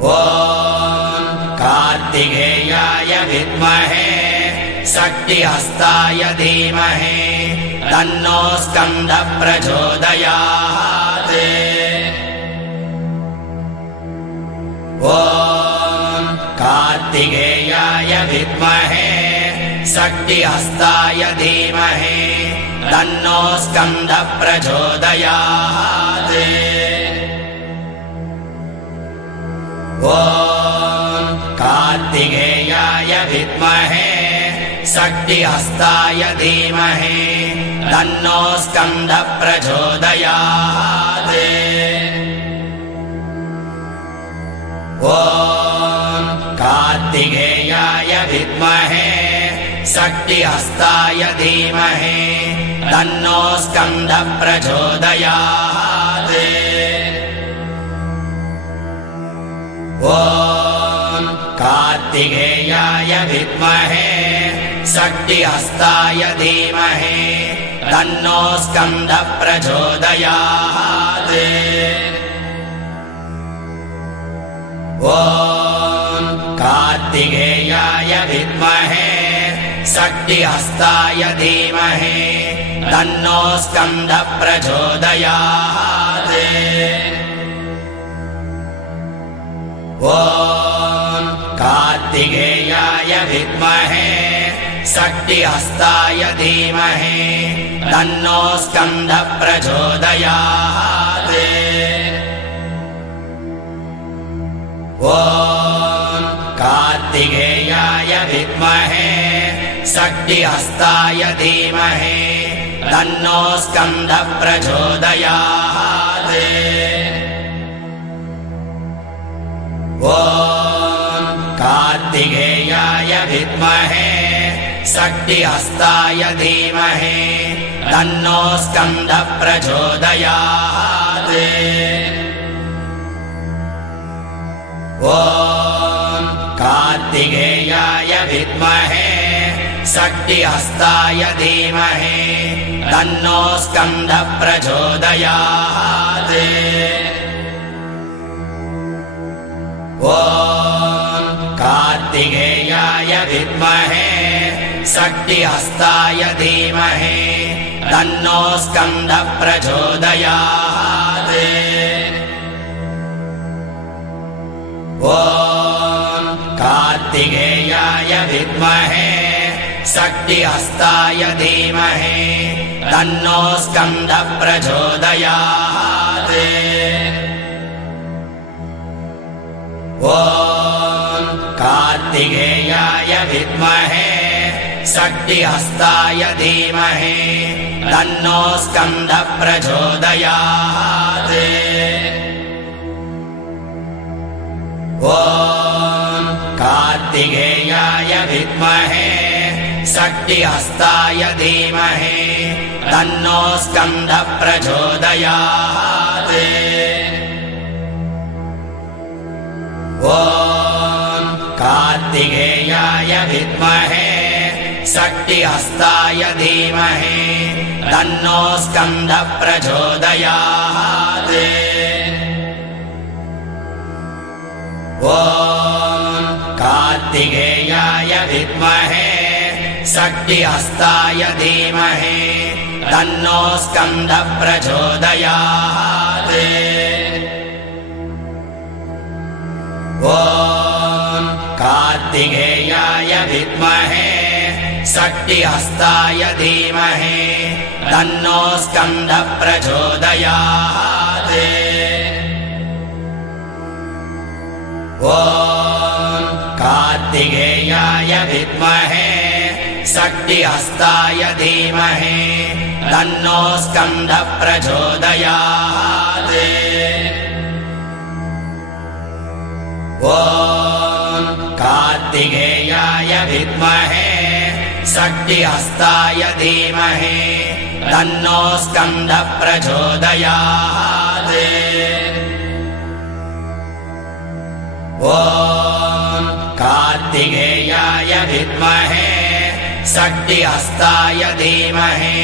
ॐ कार्तिकेयाय विद्महे शक्तिहस्ताय धीमहि तन्नो स्कन्दः प्रचोदयात्। ॐ कार्तिकेयाय विद्महे शक्तिहस्ताय धीमहि तन्नो स्कन्दः प्रचोदयात्। ॐ कार्तिकेयाय विद्महे शक्तिहस्ताय धीमहि तन्नो स्कन्दः प्रचोदयात्। ॐ कार्तिकेयाय विद्महे शक्तिहस्ताय धीमहि तन्नो स्कन्दः प्रचोदयात्। ॐ कार्तिकेयाय विद्महे शक्तिहस्ताय धीमहि तन्नो स्कन्दः प्रचोदयात्। ॐ कार्तिकेयाय विद्महे शक्तिहस्ताय धीमहि तन्नो स्कन्दः प्रचोदयात्। ॐ कार्तिकेयाय विद्महे शक्तिहस्ताय धीमहि तन्नो स्कन्दः प्रचोदयात्। ॐ कार्तिकेयाय विद्महे शक्तिहस्ताय धीमहि तन्नो स्कन्दः प्रचोदयात्। ॐ कार्तिकेयाय विद्महे शक्तिहस्ताय धीमहि तन्नो स्कन्दः प्रचोदयात्। ॐ कार्तिकेयाय विद्महे शक्तिहस्ताय धीमहि तन्नो स्कन्दः प्रचोदयात्। ॐ कार्तिकेयाय विद्महे शक्तिहस्ताय धीमहि तन्नो स्कन्दः प्रचोदयात्। ॐ कार्तिकेयाय विद्महे शक्तिहस्ताय धीमहि तन्नो स्कन्दः प्रचोदयात्। ॐ कार्तिकेयाय विद्महे शक्तिहस्ताय धीमहि तन्नो स्कन्दः प्रचोदयात्। ॐ कार्तिकेयाय विद्महे शक्तिहस्ताय धीमहि तन्नो स्कन्दः प्रचोदयात्। ॐ कार्तिकेयाय विद्महे शक्तिहस्ताय धीमहि तन्नो स्कन्दः प्रचोदयात्। ॐ कार्तिकेयाय विद्महे शक्तिहस्ताय धीमहि तन्नो स्कन्दः प्रचोदयात्। ॐ कार्तिकेयाय विद्महे शक्तिहस्ताय धीमहि तन्नो स्कन्दः प्रचोदयात्। ॐ कार्तिकेयाय विद्महे शक्तिहस्ताय धीमहि तन्नो स्कन्दः प्रचोदयात्। ॐ कार्तिकेयाय विद्महे शक्तिहस्ताय धीमहि तन्नो स्कन्दः प्रचोदयात्। ॐ कार्तिकेयाय विद्महे शक्तिहस्ताय धीमहि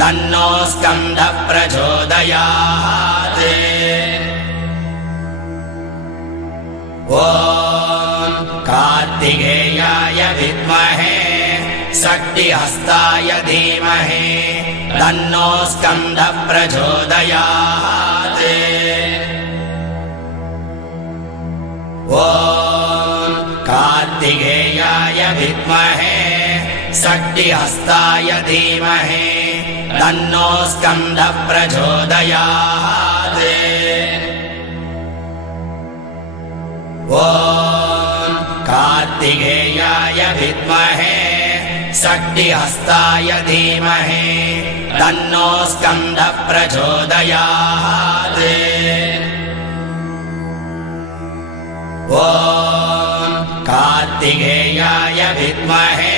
तन्नो स्कन्दः प्रचोदयात्। ॐ कार्तिकेयाय विद्महे शक्तिहस्ताय धीमहि तन्नो स्कन्दः प्रचोदयात्। ॐ कार्तिकेयाय विद्महे शक्तिहस्ताय धीमहि तन्नो स्कन्दः प्रचोदयात्। ॐ कार्तिकेयाय विद्महे शक्तिहस्ताय धीमहि तन्नो स्कन्दः प्रचोदयात्। ॐ कार्तिकेयाय विद्महे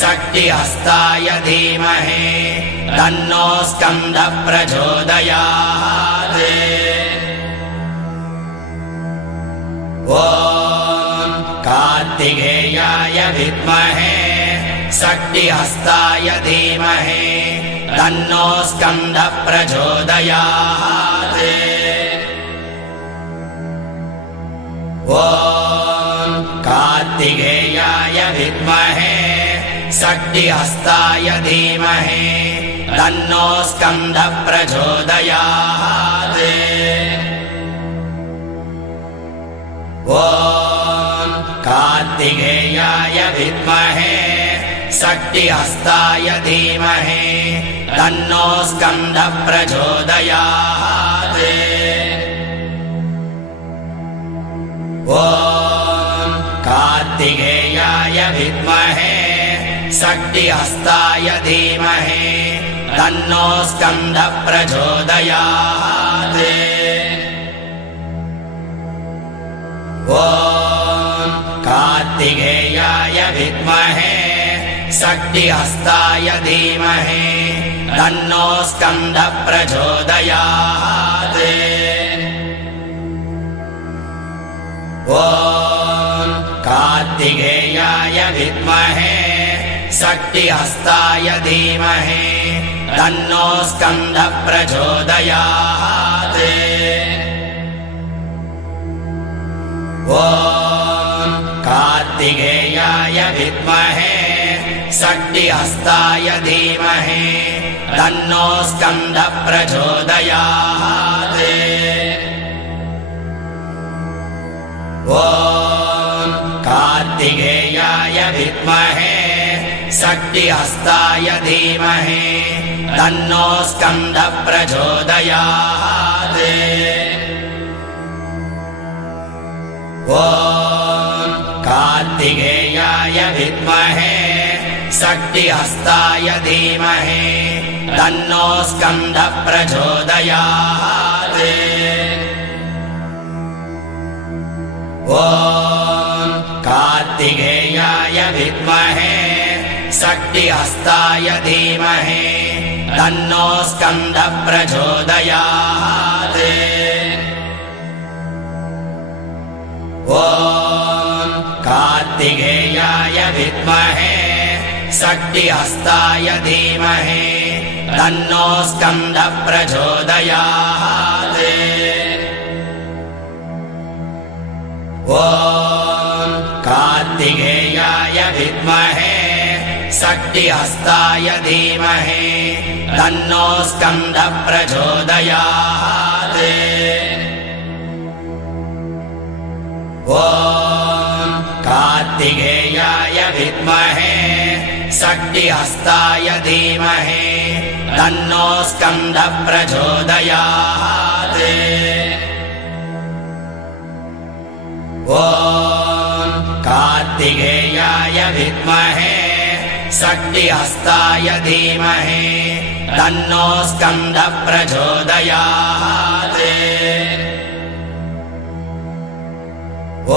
शक्तिहस्ताय धीमहि तन्नो स्कन्दः प्रचोदयात्। ॐ कार्तिकेयाय विद्महे शक्तिहस्ताय धीमहि तन्नो स्कन्दः प्रचोदयात्। ॐ कार्तिकेयाय विद्महे शक्तिहस्ताय धीमहि तन्नो स्कन्दः प्रचोदयात्। ॐ कार्तिकेयाय विद्महे शक्तिहस्ताय धीमहि तन्नो स्कन्दः प्रचोदयात्। ॐ कार्तिकेयाय विद्महे शक्तिहस्ताय धीमहि तन्नो स्कन्दः प्रचोदयात्। ॐ कार्तिकेयाय विद्महे शक्तिहस्ताय धीमहि तन्नो स्कन्दः प्रचोदयात्। ॐ कार्तिकेयाय विद्महे शक्तिहस्ताय धीमहि तन्नो स्कन्दः प्रचोदयात्। ॐ कार्तिकेयाय विद्महे शक्तिहस्ताय धीमहि तन्नो स्कन्दः प्रचोदयात्। ॐ कार्तिकेयाय विद्महे शक्तिहस्ताय धीमहि तन्नो स्कन्दः प्रचोदयात्। ॐ कार्तिकेयाय विद्महे शक्तिहस्ताय धीमहि तन्नो स्कन्दः प्रचोदयात्। ॐ कार्तिकेयाय विद्महे शक्तिहस्ताय धीमहि तन्नो स्कन्दः प्रचोदयात्। ॐ कार्तिकेयाय विद्महे शक्तिहस्ताय धीमहि तन्नो स्कन्दः प्रचोदयात्। ॐ कार्तिकेयाय विद्महे शक्तिहस्ताय धीमहि तन्नो स्कन्दः प्रचोदयात्। ॐ कार्तिकेयाय विद्महे शक्तिहस्ताय धीमहि तन्नो स्कन्दः प्रचोदयात्। ॐ कार्तिकेयाय विद्महे शक्तिहस्ताय धीमहि तन्नो स्कन्दः प्रचोदयात्।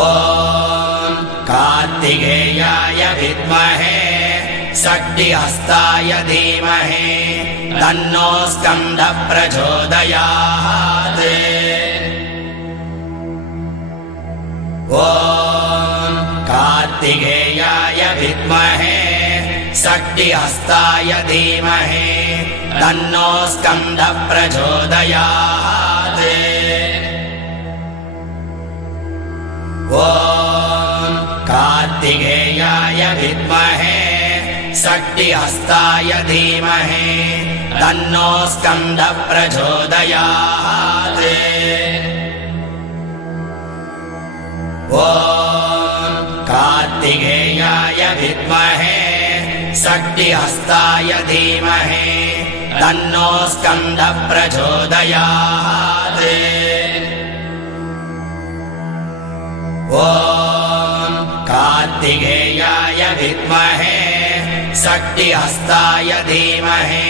ॐ कार्तिकेयाय विद्महे शक्तिहस्ताय धीमहि तन्नो स्कन्दः प्रचोदयात्। ॐ कार्तिकेयाय विद्महे शक्तिहस्ताय धीमहि तन्नो स्कन्दः प्रचोदयात्। ॐ कार्तिकेयाय विद्महे षष्टिहस्ताय धीमहि तन्नो स्कन्दः प्रचोदयात्। ॐ कार्तिकेयाय विद्महे षष्टिहस्ताय धीमहि तन्नो स्कन्दः प्रचोदयात्। ॐ कार्तिकेयाय विद्महे षष्टिहस्ताय धीमहि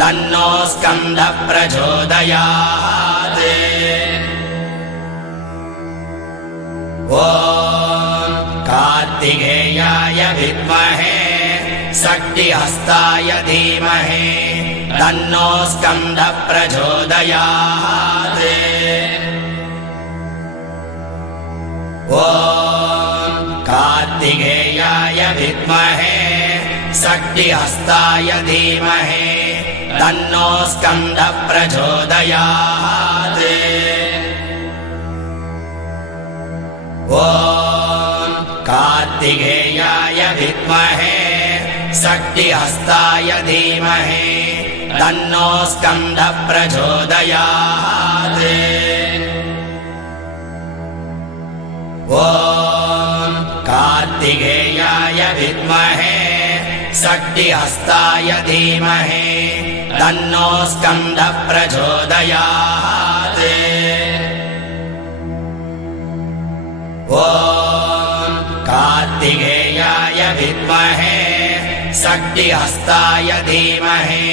तन्नो स्कन्दः प्रचोदयात्। ॐ कार्तिकेयाय विद्महे षष्टिहस्ताय धीमहि तन्नो स्कन्दः प्रचोदयात्। ॐ कार्तिकेयाय विद्महे षष्टिहस्ताय धीमहि तन्नो स्कन्दः प्रचोदयात्। ॐ कार्तिकेयाय विद्महे षष्टिहस्ताय धीमहि तन्नो स्कन्दः प्रचोदयात्। ॐ कार्तिकेयाय विद्महे षष्टिहस्ताय धीमहि तन्नो स्कन्दः प्रचोदयात्। ॐ कार्तिकेयाय विद्महे षष्टिहस्ताय धीमहि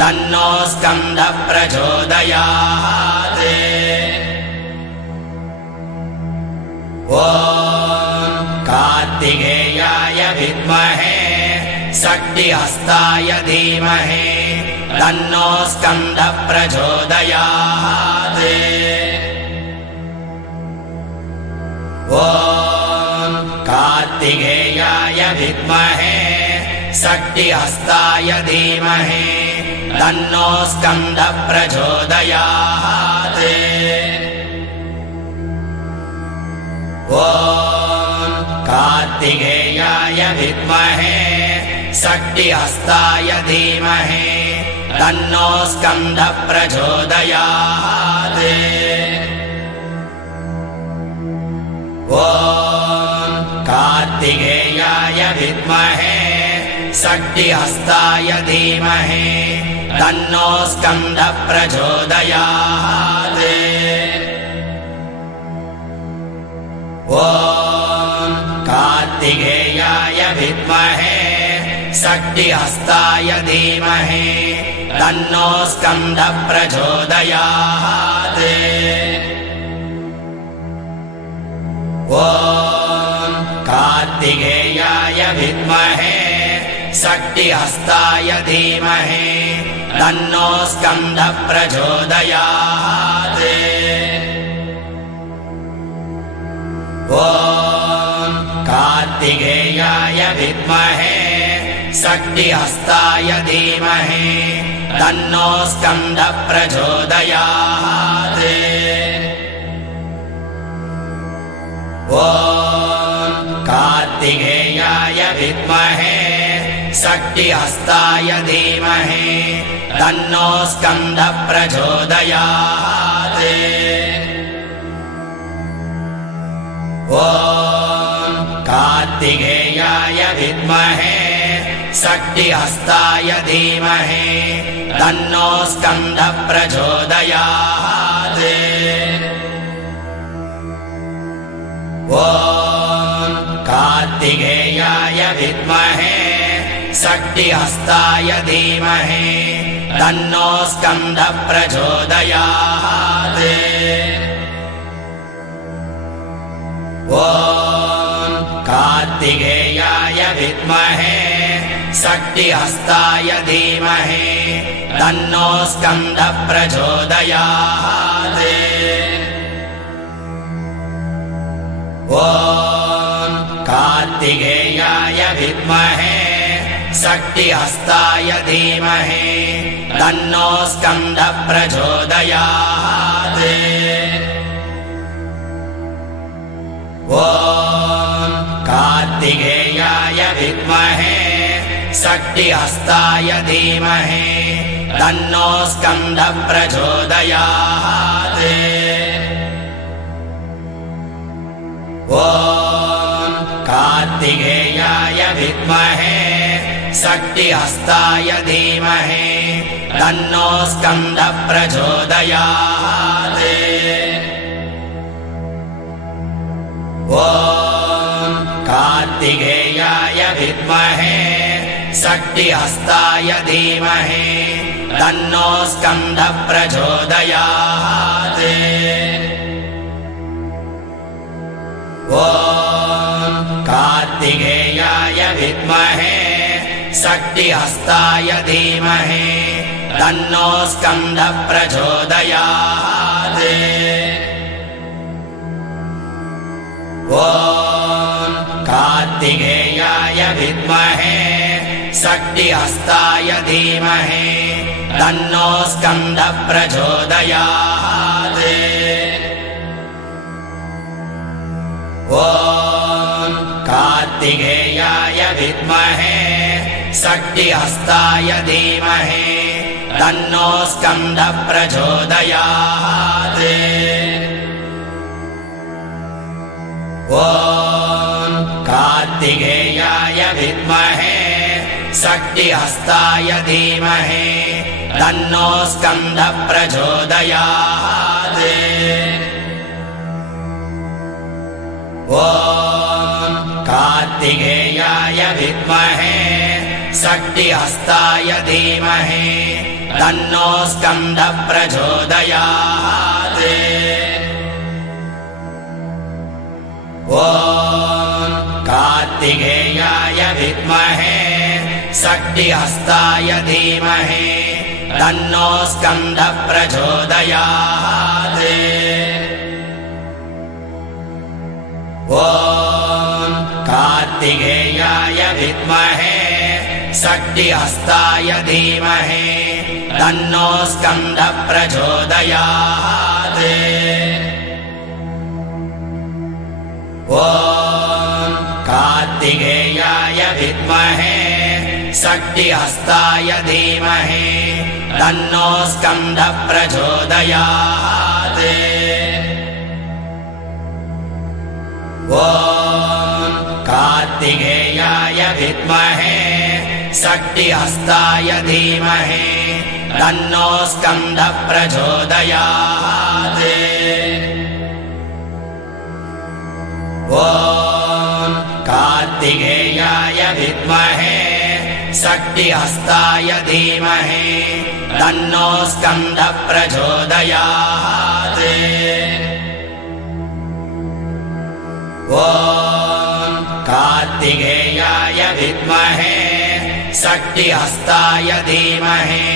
तन्नो स्कन्दः प्रचोदयात्। ॐ कार्तिकेयाय विद्महे षष्टिहस्ताय धीमहि तन्नो स्कन्दः प्रचोदयात्। ॐ कार्तिकेयाय विद्महे षष्टिहस्ताय धीमहि तन्नो स्कन्दः प्रचोदयात्। ॐ कार्तिकेयाय विद्महे षष्टिहस्ताय धीमहि तन्नो स्कन्दः प्रचोदयात्। ॐ कार्तिकेयाय विद्महे षष्टिहस्ताय धीमहि तन्नो स्कन्दः प्रचोदयात्। ॐ कार्तिकेयाय विद्महे षष्टिहस्ताय धीमहि तन्नो स्कन्दः प्रचोदयात्। ॐ कार्तिकेयाय विद्महे षष्टिहस्ताय धीमहि तन्नो स्कन्दः प्रचोदयात्। ॐ कार्तिकेयाय विद्महे षष्टिहस्ताय धीमहि तन्नो स्कन्दः प्रचोदयात्। ॐ कार्तिकेयाय विद्महे षष्टिहस्ताय धीमहि तन्नो स्कन्दः प्रचोदयात्। ॐ कार्तिकेयाय विद्महे षष्टिहस्ताय धीमहि तन्नो स्कन्दः प्रचोदयात्। ॐ कार्तिकेयाय विद्महे षष्टिहस्ताय धीमहि तन्नो स्कन्दः प्रचोदयात्। ॐ कार्तिकेयाय विद्महे षष्टिहस्ताय धीमहि तन्नो स्कन्दः प्रचोदयात्। ॐ कार्तिकेयाय विद्महे षष्टिहस्ताय धीमहि तन्नो स्कन्दः प्रचोदयात्। ॐ कार्तिकेयाय विद्महे षष्टिहस्ताय धीमहि तन्नो स्कन्दः प्रचोदयात्। ॐ कार्तिकेयाय विद्महे षष्टिहस्ताय धीमहि तन्नो स्कन्दः प्रचोदयात्। ॐ कार्तिकेयाय विद्महे षष्टिहस्ताय धीमहि तन्नो स्कन्दः प्रचोदयात्। ॐ कार्तिकेयाय विद्महे षष्टिहस्ताय धीमहि तन्नो स्कन्दः प्रचोदयात्। ॐ कार्तिकेयाय विद्महे षष्टिहस्ताय धीमहि तन्नो स्कन्दः प्रचोदयात्। ॐ कार्तिकेयाय विद्महे षष्टिहस्ताय धीमहि तन्नो स्कन्दः प्रचोदयात्। ॐ कार्तिकेयाय विद्महे षष्टिहस्ताय धीमहि तन्नो स्कन्दः प्रचोदयात्। ॐ कार्तिकेयाय विद्महे षष्टिहस्ताय धीमहि तन्नो स्कन्दः प्रचोदयात्। ॐ कार्तिकेयाय विद्महे षष्टिहस्ताय धीमहि तन्नो स्कन्दः प्रचोदयात्। ॐ कार्तिकेयाय विद्महे षष्टिहस्ताय धीमहि तन्नो स्कन्दः प्रचोदयात्। ॐ कार्तिकेयाय विद्महे षष्टिहस्ताय धीमहि तन्नो स्कन्दः प्रचोदयात्। ॐ कार्तिकेयाय विद्महे षष्टिहस्ताय धीमहि तन्नो स्कन्दः प्रचोदयात्। ॐ कार्तिकेयाय विद्महे षष्टिहस्ताय धीमहि तन्नो स्कन्दः प्रचोदयात्। ॐ कार्तिकेयाय विद्महे षष्टिहस्ताय धीमहि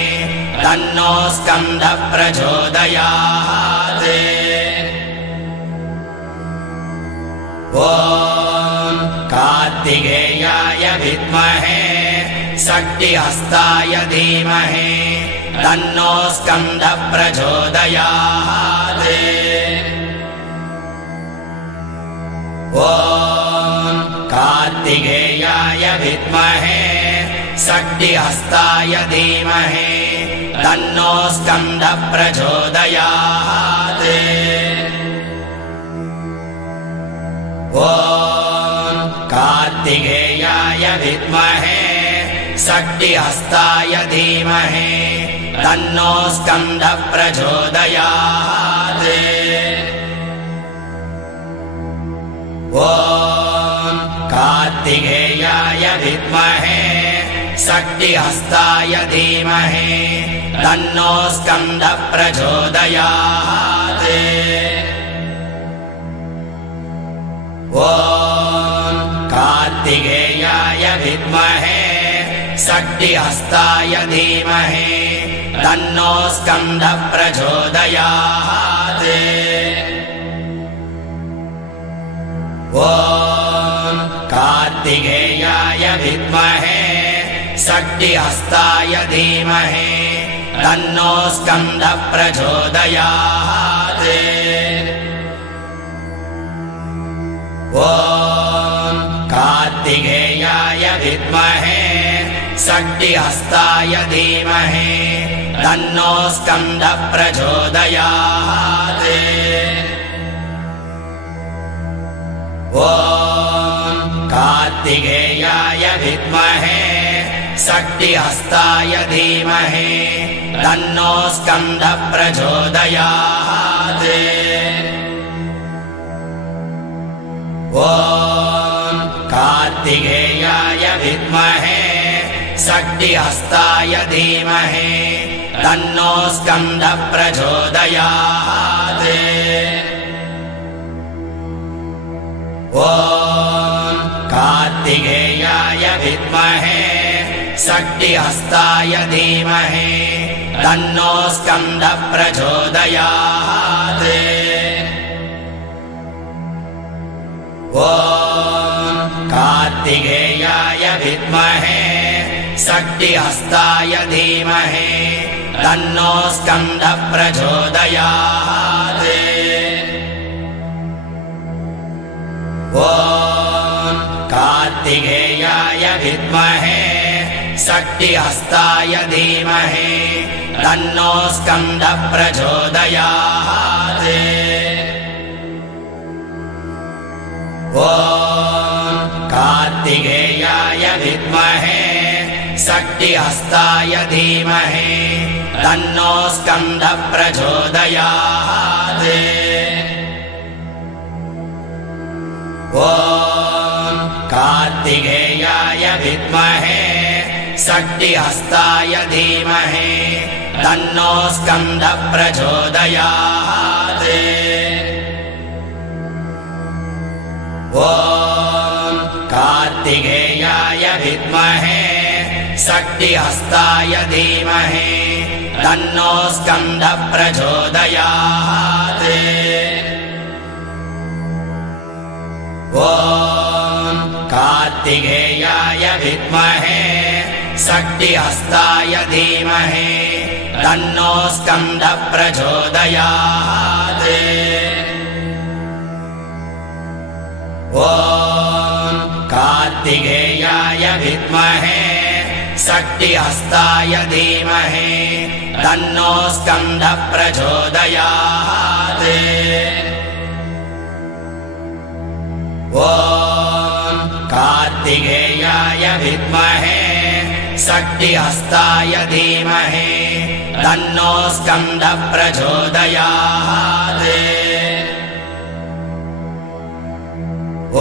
तन्नो स्कन्दः प्रचोदयात्। ॐ कार्तिकेयाय विद्महे षष्टिहस्ताय धीमहि तन्नो स्कन्दः प्रचोदयात्। ॐ कार्तिकेयाय विद्महे षष्टिहस्ताय धीमहि तन्नो स्कन्दः प्रचोदयात्। ॐ कार्तिकेयाय विद्महे षष्टिहस्ताय धीमहि तन्नो स्कन्दः प्रचोदयात्। ॐ कार्तिकेयाय विद्महे षष्टिहस्ताय धीमहि तन्नो स्कन्दः प्रचोदयात्। ॐ कार्तिकेयाय विद्महे षष्टिहस्ताय धीमहि तन्नो स्कन्दः प्रचोदयात्। ॐ कार्तिकेयाय विद्महे षष्टिहस्ताय धीमहि तन्नो स्कन्दः प्रचोदयात्। ॐ कार्तिकेयाय विद्महे शक्तिहस्ताय धीमहि तन्नो स्कन्दः प्रचोदयात्। ॐ कार्तिकेयाय विद्महे शक्तिहस्ताय धीमहि तन्नो स्कन्दः प्रचोदयात्। ॐ कार्तिकेयाय विद्महे शक्तिहस्ताय धीमहि तन्नो स्कन्दः प्रचोदयात्। ॐ कार्तिकेयाय विद्महे शक्तिहस्ताय धीमहि तन्नो स्कन्दः प्रचोदयात्। ॐ कार्तिकेयाय विद्महे शक्तिहस्ताय धीमहि तन्नो स्कन्दः प्रचोदयात्। ॐ कार्तिकेयाय विद्महे शक्तिहस्ताय धीमहि तन्नो स्कन्दः प्रचोदयात्। ॐ कार्तिकेयाय विद्महे शक्तिहस्ताय धीमहि तन्नो स्कन्दः प्रचोदयात्। ॐ कार्तिकेयाय विद्महे शक्तिहस्ताय धीमहि तन्नो स्कन्दः प्रचोदयात्। ॐ कार्तिकेयाय विद्महे शक्तिहस्ताय धीमहि तन्नो स्कन्दः प्रचोदयात्। ॐ कार्तिकेयाय विद्महे शक्तिहस्ताय धीमहि तन्नो स्कन्दः प्रचोदयात्। ॐ कार्तिकेयाय विद्महे शक्तिहस्ताय धीमहि तन्नो स्कन्दः प्रचोदयात्। ॐ कार्तिकेयाय विद्महे शक्तिहस्ताय धीमहि तन्नो स्कन्दः प्रचोदयात्।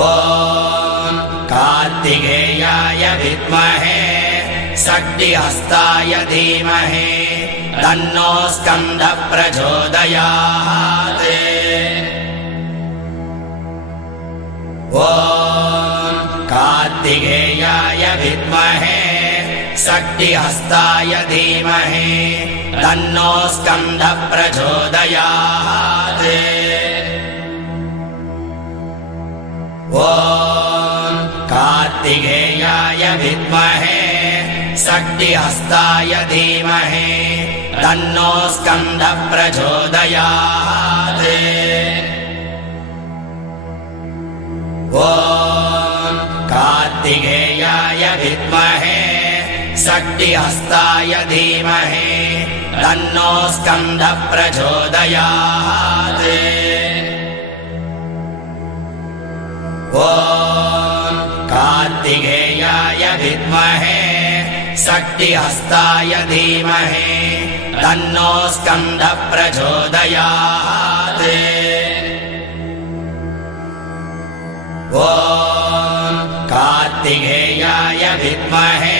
ॐ कार्तिकेयाय विद्महे शक्तिहस्ताय धीमहि तन्नो स्कन्दः प्रचोदयात्। ॐ कार्तिकेयाय विद्महे शक्तिहस्ताय धीमहि तन्नो स्कन्दः प्रचोदयात्। ॐ कार्तिकेयाय विद्महे शक्तिहस्ताय धीमहि तन्नो स्कन्दः प्रचोदयात्। ॐ कार्तिकेयाय विद्महे शक्तिहस्ताय धीमहि तन्नो स्कन्दः प्रचोदयात्। ॐ कार्तिकेयाय विद्महे शक्तिहस्ताय धीमहि तन्नो स्कन्दः प्रचोदयात्। ॐ कार्तिकेयाय विद्महे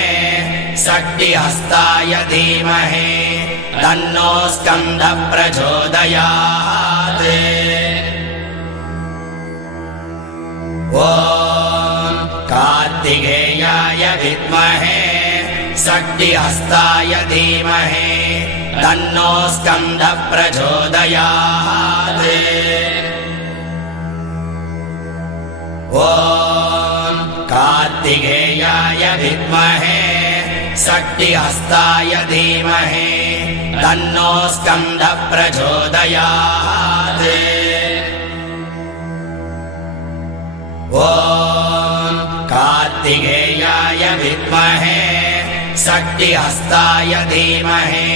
शक्तिहस्ताय धीमहि तन्नो स्कन्दः प्रचोदयात्। ॐ कार्तिकेयाय विद्महे शक्तिहस्ताय धीमहि तन्नो स्कन्दः प्रचोदयात्। ॐ कार्तिकेयाय विद्महे शक्तिहस्ताय धीमहि तन्नो स्कन्दः प्रचोदयात्। ॐ कार्तिकेयाय विद्महे षष्टिहस्ताय धीमहि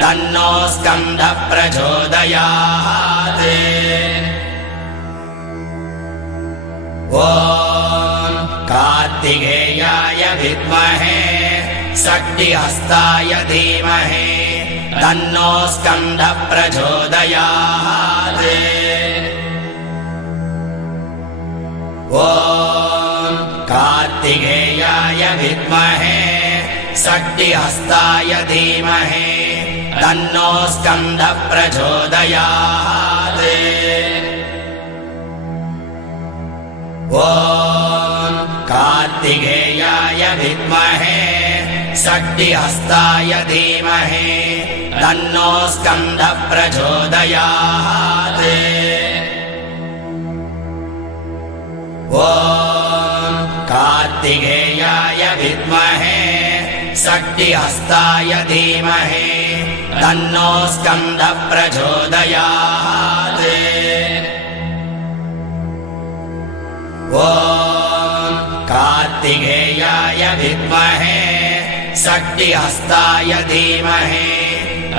तन्नो स्कन्दः प्रचोदयात्। ॐ कार्तिकेयाय विद्महे षष्टिहस्ताय धीमहि तन्नो स्कन्दः प्रचोदयात्। ॐ कार्तिकेयाय विद्महे षष्टिहस्ताय धीमहि तन्नो स्कन्दः प्रचोदयात्। ॐ कार्तिकेयाय विद्महे षष्टिहस्ताय धीमहि तन्नो स्कन्दः प्रचोदयात्। ॐ कार्तिकेयाय विद्महे षष्टिहस्ताय धीमहि तन्नो स्कन्दः प्रचोदयात्। ॐ कार्तिकेयाय विद्महे षष्टिहस्ताय धीमहि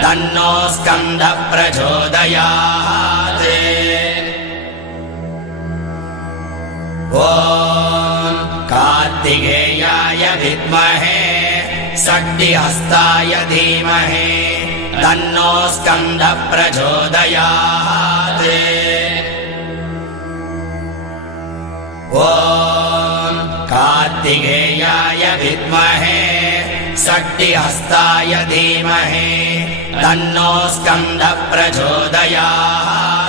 तन्नो स्कन्दः प्रचोदयात्। ॐ कार्तिकेयाय विद्महे षष्टिहस्ताय धीमहि तन्नो स्कन्दः प्रचोदयात्। ॐ कार्तिकेयाय विद्महे षष्टिहस्ताय धीमहि तन्नो स्कन्दः प्रचोदयात्।